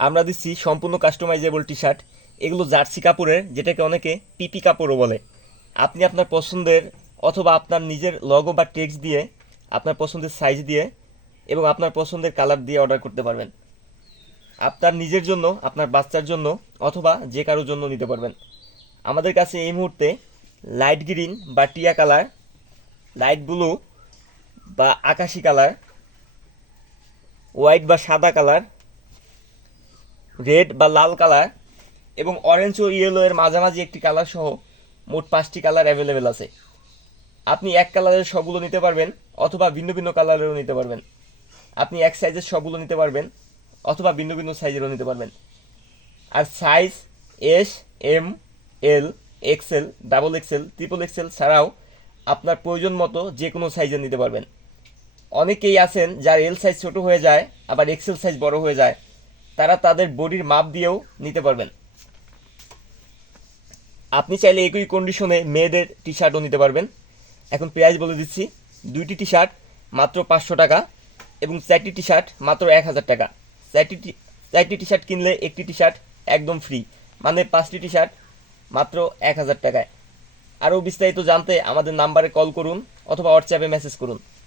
আমরা দিচ্ছি সম্পূর্ণ কাস্টমাইজেবল টি শার্ট। এগুলো জার্সি কাপড়ের, যেটাকে অনেকে পিপি কাপড়ও বলে। আপনি আপনার পছন্দের অথবা আপনার নিজের লগো বা টেক্সট দিয়ে, আপনার পছন্দের সাইজ দিয়ে এবং আপনার পছন্দের কালার দিয়ে অর্ডার করতে পারবেন। আপনার নিজের জন্য, আপনার বাচ্চার জন্য অথবা যে কারোর জন্য নিতে পারবেন। আমাদের কাছে এই মুহূর্তে লাইট গ্রিন বা টিয়া কালার, লাইট ব্লু বা আকাশি কালার, হোয়াইট বা সাদা কালার, রেড বা লাল কালার এবং অরেঞ্জ ও ইয়েলো এর মাঝামাঝি একটি কালার সহ মোট 5টি কালার অ্যাভেলেবেল আছে। আপনি এক কালারের সবগুলো নিতে পারবেন অথবা ভিন্ন ভিন্ন কালারেরও নিতে পারবেন। আপনি এক সাইজের সবগুলো নিতে পারবেন অথবা ভিন্ন ভিন্ন সাইজেরও নিতে পারবেন। আর size S, M, L, XL, double XL, triple XL ছাড়াও আপনার প্রয়োজন মতো যে কোনো সাইজের নিতে পারবেন। অনেকেই আছেন যার এল সাইজ ছোট হয়ে যায়, আবার এক্সেল সাইজ বড় হয়ে যায়, তারা তাদের বডির মাপ দিয়েও নিতে পারবেন। আপনি চাইলে একই কন্ডিশনে মেয়েদের টি শার্টও নিতে পারবেন। এখন প্রাইস বলে দিচ্ছি, 2টি টি শার্ট মাত্র 500 টাকা এবং 4টি টি শার্ট মাত্র 1000 টাকা। 4টি টি শার্ট কিনলে একটি টি শার্ট একদম ফ্রি, মানে 5টি টি শার্ট মাত্র 1000 টাকায়। আরও বিস্তারিত জানতে আমাদের নাম্বারে কল করুন অথবা হোয়াটসঅ্যাপে মেসেজ করুন।